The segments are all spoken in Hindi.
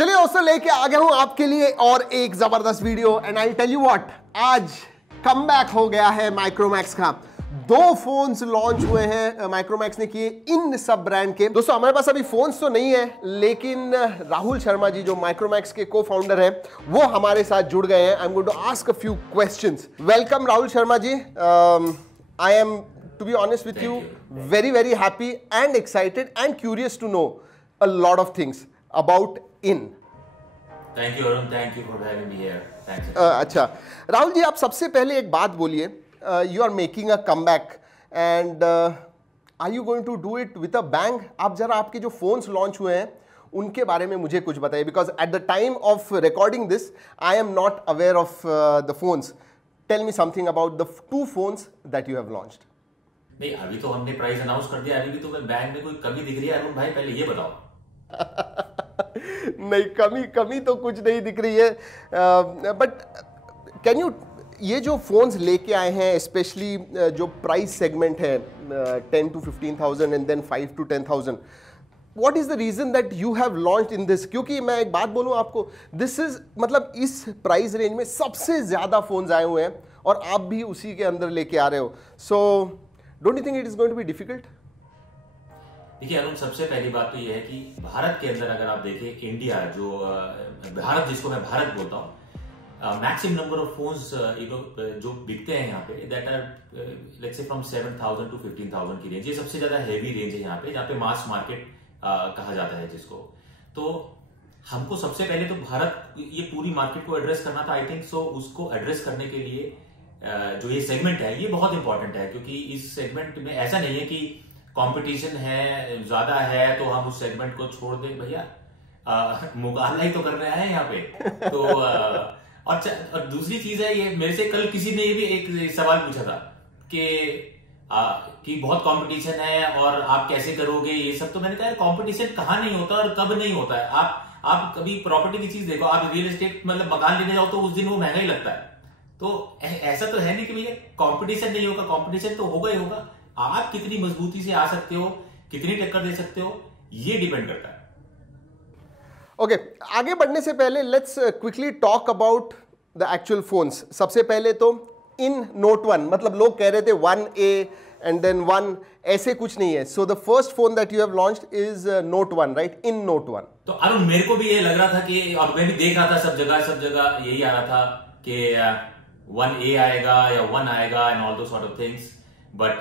चलिए दोस्तों, लेके आ गया हूं आपके लिए और एक जबरदस्त video. And I tell you what, आज कमबैक हो गया है माइक्रोमैक्स का। 2 फोन्स लॉन्च हुए हैं माइक्रोमैक्स ने किए इन सब ब्रांड के। दोस्तों हमारे पास अभी फोन्स तो नहीं है, लेकिन राहुल शर्मा जी जो माइक्रोमैक्स के को फाउंडर हैं वो हमारे साथ जुड़ गए हैं। I am going to ask a few questions. Welcome Rahul Sharma ji. I am, to be honest with you, very happy and excited and curious to know a lot of things about in. Thank you Arun, thank you for having me here. Thanks. अच्छा राहुल जी, आप सबसे पहले एक बात बोलिए, you are making a comeback and are you going to do it with a bang? आप जरा आपके जो phones launch हुए हैं उनके बारे में मुझे कुछ बताइए, because at the time of recording this I am not aware of the phones. Tell me something about the 2 phones that you have launched. नहीं, अभी तो हमने प्राइस अनाउंस कर दिया। अभी भी तुम्हें बैंक में कोई कमी दिख रही है अरुण भाई? पहले ये बताओ। नहीं, कमी तो कुछ नहीं दिख रही है, बट कैन यू, ये जो फोन्स लेके आए हैं स्पेशली जो प्राइस सेगमेंट है 10 to 15,000 and then 5 to 10,000, what is the reason that you have launched in this? क्योंकि मैं एक बात बोलूं आपको, दिस इज मतलब इस प्राइस रेंज में सबसे ज्यादा फोन्स आए हुए हैं और आप भी उसी के अंदर लेके आ रहे हो। So don't you think it is going to be difficult? देखिए अरुण, सबसे पहली बात तो ये है कि भारत के अंदर अगर आप देखें, इंडिया जो भारत जिसको मैं भारत बोलता हूँ, मैक्सिमम नंबर ऑफ फोन्स जो बिकते हैं यहाँ पे that are let's say from 7,000 to 15,000 की रेंज। ये सबसे ज्यादा हैवी रेंज है यहाँ पे, जहाँ पे मास मार्केट कहा जाता है जिसको। तो हमको सबसे पहले तो भारत ये पूरी मार्केट को एड्रेस करना था, आई थिंक सो। उसको एड्रेस करने के लिए जो ये सेगमेंट है ये बहुत इंपॉर्टेंट है, क्योंकि इस सेगमेंट में ऐसा नहीं है कि कंपटीशन है ज्यादा है तो हम उस सेगमेंट को छोड़ दें। भैया मुकाबला ही तो कर रहे हैं यहाँ पे। तो और दूसरी चीज है, ये मेरे से कल किसी ने ये भी एक सवाल पूछा था कि बहुत कंपटीशन है और आप कैसे करोगे ये सब। तो मैंने कहा कंपटीशन कहाँ नहीं होता और कब नहीं होता है। आप कभी प्रॉपर्टी की चीज देखो, आप रियल एस्टेट मतलब मकान लेने जाओ तो उस दिन वो महंगा ही लगता है। तो ऐसा तो है नहीं कि भैया कंपटीशन नहीं होगा, कंपटीशन तो होगा ही होगा। आप कितनी मजबूती से आ सकते हो, कितनी टक्कर दे सकते हो, ये डिपेंड करता है। ओके, आगे बढ़ने से पहले let's quickly talk about the actual phones. सबसे पहले तो इन नोट 1, मतलब लोग कह रहे थे 1A एंड देन 1, ऐसे कुछ नहीं है। So the first phone that you have launched is note 1, right? In note 1। तो अरुण, मेरे को भी ये लग रहा था कि, और मैं भी देख रहा था सब जगह यही आ रहा था कि 1A आएगा या 1 आएगा and all those sort of things, but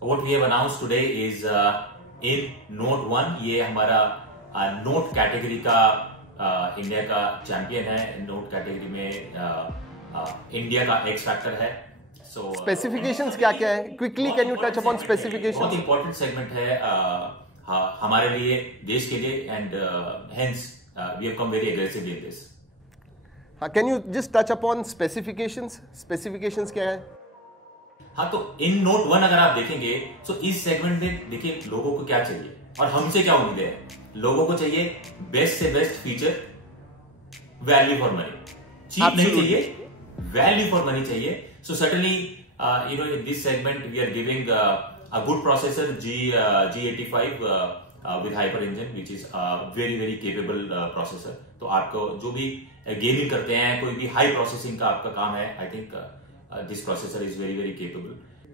what we have announced today is in Note 1। ये हमारा नोट कैटेगरी का इंडिया का चैंपियन है। नोट कैटेगरी में इंडिया का एक्स फैक्टर है। सो स्पेसिफिकेशंस क्या क्या है? Quickly can you touch upon specifications? बहुत इंपॉर्टेंट सेगमेंट है हमारे लिए, देश के लिए, and hence we have come very aggressively in this. Can you just touch upon specifications? Specifications क्या है? हाँ, तो इन नोट 1 अगर आप देखेंगे तो इस सेगमेंट में देखिए लोगों को क्या चाहिए और हमसे क्या उम्मीदें हैं। लोगों को चाहिए बेस्ट से best feature, value for money. Cheap नहीं चाहिए, वैल्यू फॉर मनी चाहिए। So certainly in this segment we are giving a good processor G85 with Hyper engine, which is very capable processor। तो आपको जो भी गेमिंग करते हैं, कोई भी हाई प्रोसेसिंग का आपका काम है, I think this processor is very capable.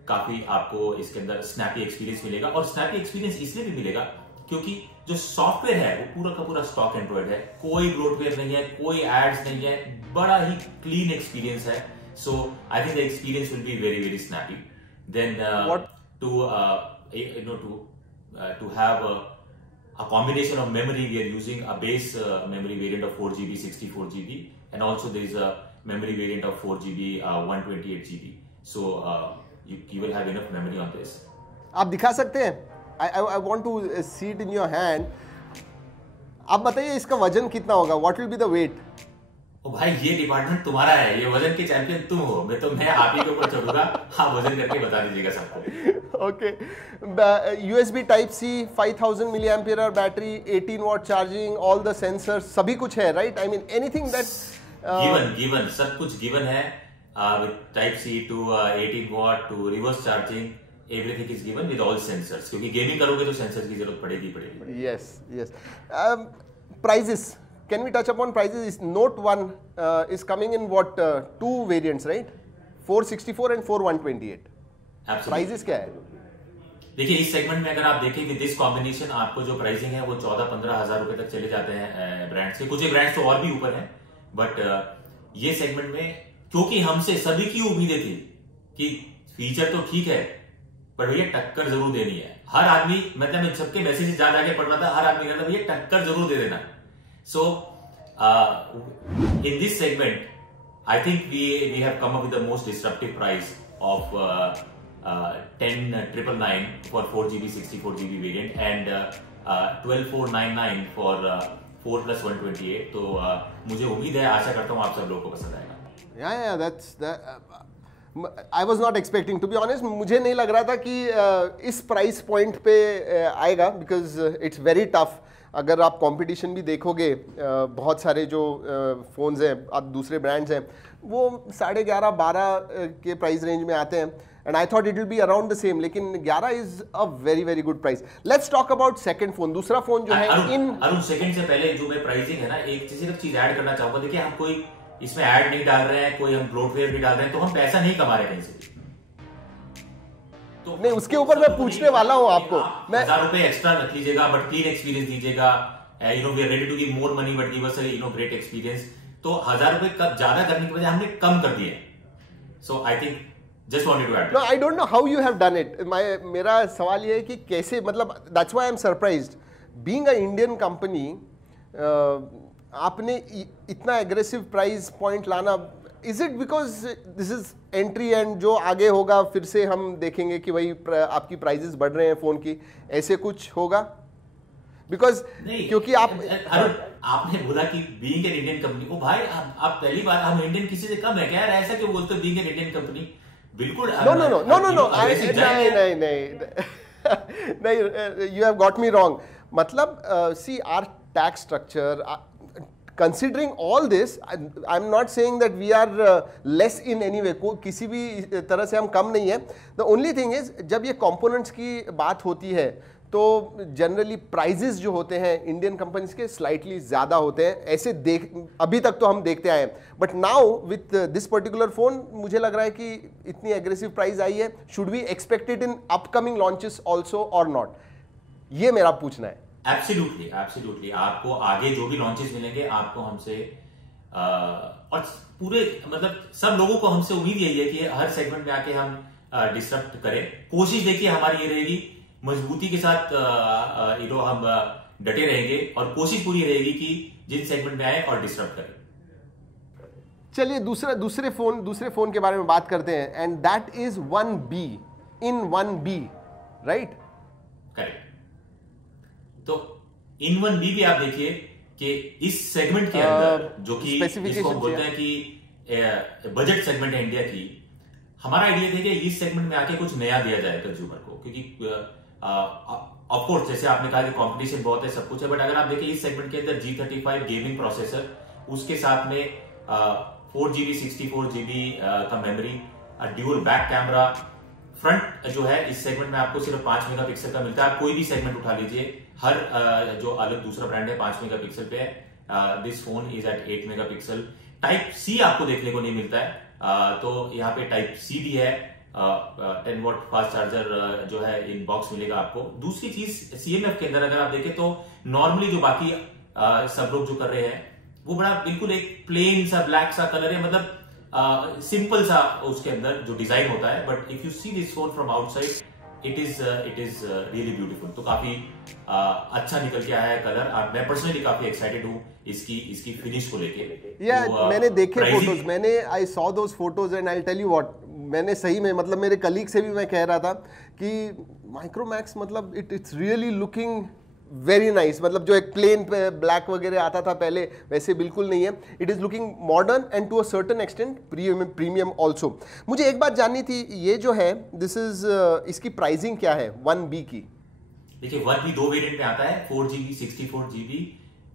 काफी आपको इसके अंदर स्नैपी एक्सपीरियंस मिलेगा, और स्नैपी एक्सपीरियंस इसलिए भी मिलेगा क्योंकि जो सॉफ्टवेयर है वो पूरा का पूरा स्टॉक एंड्रॉइड है। कोई ब्लोटवेयर नहीं है, कोई एड्स नहीं है, बड़ा ही क्लीन एक्सपीरियंस है। So I think the experience will be very snappy. Then to have a combination of memory, we are using a base memory variant of 4GB 64GB, and also there is a memory variant of 4GB 128GB। so you will have enough memory on this। आप दिखा सकते हैं? I want to see it in your hand। आप बताइए इसका वजन कितना होगा? What will be the weight? ओ भाई, ये डिपार्टमेंट तुम्हारा है, ये वजन के चैंपियन तुम हो। मैं आप ही के ऊपर चढ़ूंगा। हाँ, वजन करके बता दीजिएगा सबको। Okay, USB type C, 5000 mAh battery, 18 watt charging, all the sensors, सभी कुछ है, right? I mean anything that given सब कुछ गिवन है। Type C to 18 watt to reverse charging, everything is given with all sensors, क्योंकि गेमिंग करोगे तो सेंसर्स की जरूरत पड़ेगी। Yes. Prices can we touch upon prices? Note 1 is coming in what 2 variants, right? 464 and 4128. Prices क्या है? देखिए इस सेगमेंट में अगर आप देखें कि दिस कॉम्बिनेशन आपको जो प्राइसिंग है वो 14-15 हजार रुपए तक चले जाते हैं ब्रांड्स के। कुछ ब्रांड्स तो और भी ऊपर हैं, बट ये सेगमेंट में क्योंकि हमसे सभी की उम्मीदें थी कि फीचर तो ठीक है पर भैया टक्कर जरूर देनी है। हर आदमी, मतलब सबके मैसेजेस जा जाके पढ़ रहा था, हर आदमी कहता भैया टक्कर जरूर दे देना। So in this segment I think we have come up with the most disruptive price of 10,999 for 4GB 64GB variant and 12,499 for 4+128। तो मुझे उम्मीद है, आशा करता हूँ आप सब लोगों को पसंद आएगा। Yeah, that's I was not expecting, to be honest। मुझे नहीं लग रहा था कि इस प्राइस पॉइंट पे आएगा, बिकॉज इट्स वेरी टफ। अगर आप कंपटीशन भी देखोगे, बहुत सारे जो फ़ोन्स हैं, अब दूसरे ब्रांड्स हैं, वो 11.5-12 के प्राइस रेंज में आते हैं, and I thought it will be around the same, लेकिन 11 is a very very good price. Let's talk about second phone, दूसरा फोन जो है अरुण सेकंड से पहले जो मैं प्राइसिंग है ना, एक सिर्फ चीज ऐड करना चाहूंगा। देखिए हम कोई इसमें ऐड नहीं डाल रहे हैं, कोई हम ब्लोटवेयर नहीं डाल रहे हैं, तो हम पैसा नहीं कमा रहे कहीं से। तो नहीं, उसके ऊपर मैं पूछने वाला हूं आपको। मैं 1000 रुपए एक्स्ट्रा रख लीजिएगा, बट क्लीन एक्सपीरियंस दीजिएगा। We are ready to give more money but give us great experience. तो 1000 रुपए ज्यादा करने की बजाय हमने कम कर दिए। So I think just wanted to add. No, I don't know how you have done it. मेरा सवाल ये है कि कैसे, मतलब that's why I'm surprised. Being a Indian company, आपने इतना aggressive price point लाना, is it because this is entry and जो आगे होगा फिर से हम देखेंगे कि वही आपकी prices बढ़ रहे हैं फ़ोन की, ऐसे कुछ होगा? Because क्योंकि आपने बोला कि being an Indian company, ओ भाई आप पहली बार, हम इंडियन किसी से कम है क्या यार? ऐसा क्यों बोलते हो being an Indian company? बिल्कुल no you have got me wrong। मतलब see our tax structure, considering all this, I'm not saying that we are less in any way, किसी भी तरह से हम कम नहीं है। the only thing is जब ये components की बात होती है तो जनरली प्राइजेस जो होते हैं इंडियन कंपनीज के स्लाइटली ज़्यादा होते हैं, ऐसे अभी तक तो हम देखते आए हैं। But now with this particular phone मुझे लग रहा है कि इतनी एग्रेसिव प्राइस आई है, should we expect it in upcoming launches also और नॉट, ये मेरा पूछना है। एब्सोल्युटली एब्सोल्युटली, आपको आगे जो भी लॉन्चेस मिलेंगे आपको हमसे और पूरे मतलब सब लोगों को हमसे उम्मीद यही है कि हर सेगमेंट में आके हम डिस्टर्ब करें। कोशिश देखिए हमारी ये रहेगी, मजबूती के साथ हम डटे रहेंगे और कोशिश पूरी रहेगी कि जिन सेगमेंट में आए और डिस्टर्ब करें। चलिए दूसरे फोन के बारे में बात करते हैं, and that is 1B in 1B, right? Correct. तो इन 1B भी आप देखिए कि इस सेगमेंट के अंदर जो कि इसको बोलते हैं कि बजट सेगमेंट है इंडिया की, हमारा आइडिया था कि इस सेगमेंट में आके कुछ नया दिया जाए कंज्यूमर को, क्योंकि ऑफ कोर्स जैसे आपने कहा कि कंपटीशन बहुत है, सब कुछ है, बट अगर आप देखें इस सेगमेंट के अंदर G35 गेमिंग प्रोसेसर, उसके साथ में 4GB 64GB का memory, dual back camera, front जो है इस सेगमेंट में आपको सिर्फ 5 मेगापिक्सल का मिलता है। आप कोई भी सेगमेंट उठा लीजिए, हर जो अलग दूसरा ब्रांड है 5 मेगापिक्सल पे है। This phone is at 8 megapixel. Type C आपको देखने को नहीं मिलता है, तो यहाँ पे टाइप सी भी है। 10 वॉट फास्ट चार्जर जो है इन बॉक्स मिलेगा आपको। दूसरी चीज CMF के अंदर अगर आप देखें तो नॉर्मली जो बाकी सब लोग जो कर रहे हैं वो बड़ा बिल्कुल एक प्लेन सा ब्लैक सा कलर है, मतलब सिंपल सा उसके अंदर जो डिजाइन होता है, but if you see this phone from outside it is really beautiful. तो काफी अच्छा निकल के आया है कलर। मैं पर्सनली काफी एक्साइटेड हूँ इसकी फिनिश को लेके। मैंने देखे photos, I saw those photos and I will tell you what, मैंने सही में, मतलब मेरे कलीग से भी मैं कह रहा था कि माइक्रोमैक्स मतलब it's really looking very nice. मतलब जो एक प्लेन ब्लैक वगैरह आता था पहले वैसे बिल्कुल नहीं है, it is looking modern and to a certain extent premium also. मुझे एक बात जाननी थी, ये जो है दिस इज इसकी प्राइसिंग क्या है 1B की? देखिए 1B 2 वेरिएंट में आता है, 4GB 64GB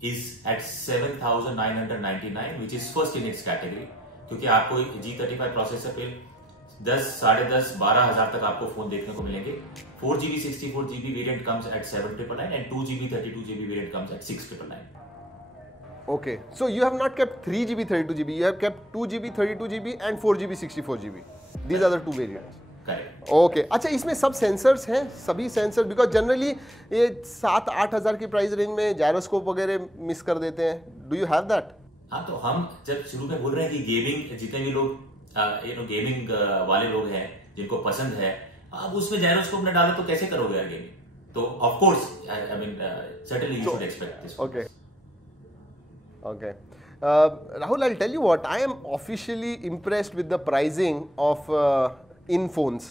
is at 7,999 which is first in its category, क्योंकि आपको G35 प्रोसेसर पे 10, 10,500, 12,000 तक आपको फोन देखने को मिलेंगे। 4GB 64GB variant comes at 7,999 and 2GB 32GB variant comes at 6,999। Okay, so you have not kept 3GB 32GB, you have kept 2GB 32GB and 4GB 64GB. These are the two variants. Correct. Okay अच्छा, इसमें सब सेंसर्स हैं, सभी सेंसर, बिकॉज जनरली ये 7-8 हज़ार की प्राइस रेंज में जायरोस्कोप वगैरह मिस कर देते हैं। Do you have that? हाँ, तो हम जब शुरू में बोल रहे हैं कि गेमिंग, जितने भी लोग गेमिंग वाले लोग हैं जिनको पसंद है, अब उसमें जायरोस्कोप न डालो तो कैसे करोगे यार गेमिंग? तो of course I mean certainly you should expect this. Okay okay Rahul, I'll tell you what, I am officially impressed with the pricing of In phones.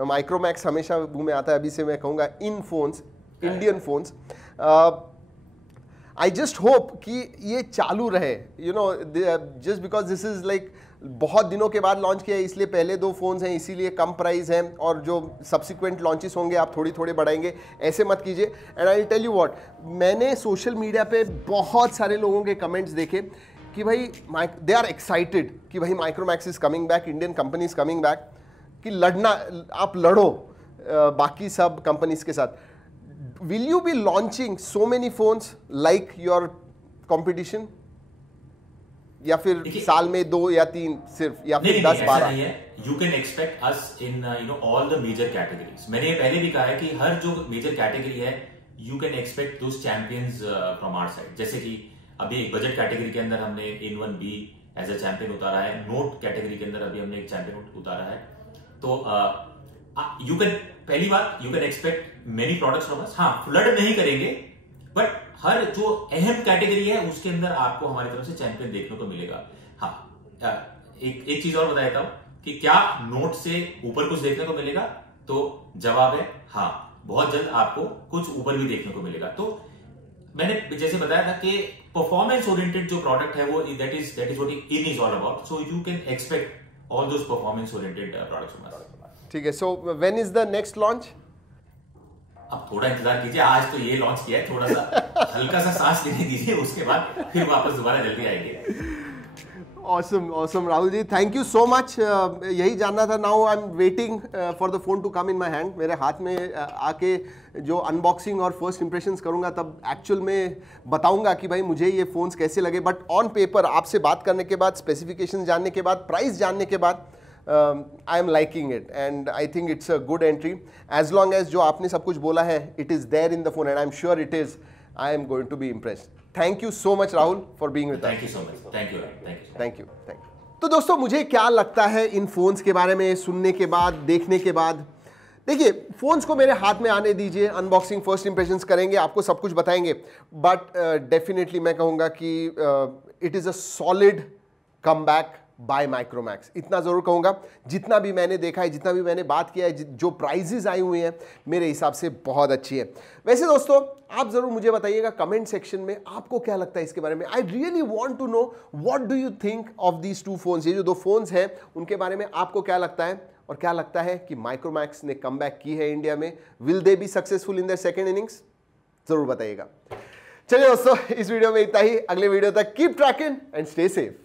Micromax हमेशा मुंह में आता है, अभी से मैं कहूँगा In phones, Indian phones. I just hope कि ये चालू रहे, you know, just because this is like बहुत दिनों के बाद लॉन्च किया है, इसलिए पहले 2 फोन्स हैं, इसीलिए कम प्राइस हैं, और जो सब्सिक्वेंट लॉन्चेस होंगे आप थोड़ी थोड़ी बढ़ाएंगे, ऐसे मत कीजिए। And I tell you what, मैंने सोशल मीडिया पे बहुत सारे लोगों के कमेंट्स देखे कि भाई दे आर एक्साइटेड कि भाई Micromax is coming back, Indian company is coming back, कि लड़ना, आप लड़ो बाकी सब कंपनीज के साथ। Will you be launching so many phones like your competition, या फिर साल में 2 या 3 सिर्फ, या फिर 10-12? You can expect us in all the major categories. मैंने पहले भी कहा है कि हर जो मेजर कैटेगरी है you can expect those champions from our side. जैसे कि अभी एक बजट कैटेगरी के अंदर हमने In1B एज अ चैंपियन उतारा है, नोट कैटेगरी के अंदर अभी हमने एक चैंपियन उतारा है। तो यू कैन, पहली बात, you can expect many products from us. हाँ, फ्लड नहीं करेंगे, बट हर जो अहम कैटेगरी है उसके अंदर आपको हमारी तरफ से चैंपियन देखने को मिलेगा। हाँ, एक चीज और बता देता हूं कि क्या नोट से ऊपर कुछ देखने को मिलेगा, तो जवाब है हाँ, बहुत जल्द आपको कुछ ऊपर भी देखने को मिलेगा। तो मैंने जैसे बताया था कि परफॉर्मेंस ओरिएंटेड जो प्रोडक्ट है वो that is what in is all about, so you can expect all those performance oriented products from us। ठीक है, so when is the next launch? अब थोड़ा इंतजार कीजिए, आज तो ये लॉन्च किया है, थोड़ा सा हल्का सा सांस लेने दीजिए, उसके बाद फिर वापस दोबारा जल्दी आएंगे। Awesome Rahul ji, thank you so much. यही जानना था। Now I am waiting for the phone to come in my hand. मेरे हाथ में आके जो अनबॉक्सिंग और फर्स्ट इंप्रेशंस करूंगा, तब एक्चुअल में बताऊंगा कि भाई मुझे ये फोन्स कैसे लगे। बट ऑन पेपर आपसे बात करने के बाद, स्पेसिफिकेशन जानने के बाद, प्राइस जानने के बाद, I am liking it and I think it's a good entry. As long as जो आपने सब कुछ बोला है it is there in the phone, and I am sure it is, I am going to be impressed. Thank you so much Rahul for being with us. Thank you so much. Thank you. तो दोस्तों, मुझे क्या लगता है इन फोन्स के बारे में सुनने के बाद, देखने के बाद? देखिए, फोन्स को मेरे हाथ में आने दीजिए, अनबॉक्सिंग, फर्स्ट इंप्रेशंस करेंगे, आपको सब कुछ बताएंगे। बट डेफिनेटली मैं कहूँगा कि it is a solid comeback by Micromax, इतना ज़रूर कहूँगा। जितना भी मैंने देखा है, जितना भी मैंने बात किया है, जो प्राइजेज आई हुई हैं, मेरे हिसाब से बहुत अच्छी है। वैसे दोस्तों, आप ज़रूर मुझे बताइएगा कमेंट सेक्शन में आपको क्या लगता है इसके बारे में। I really want to know what do you think of these 2 phones. ये जो 2 फोन्स हैं उनके बारे में आपको क्या लगता है, और क्या लगता है कि माइक्रोमैक्स ने कमबैक की है इंडिया में? Will they be successful in their second innings? जरूर बताइएगा। चलिए दोस्तों, इस वीडियो में इतना ही। अगले वीडियो तक keep trekking and stay safe.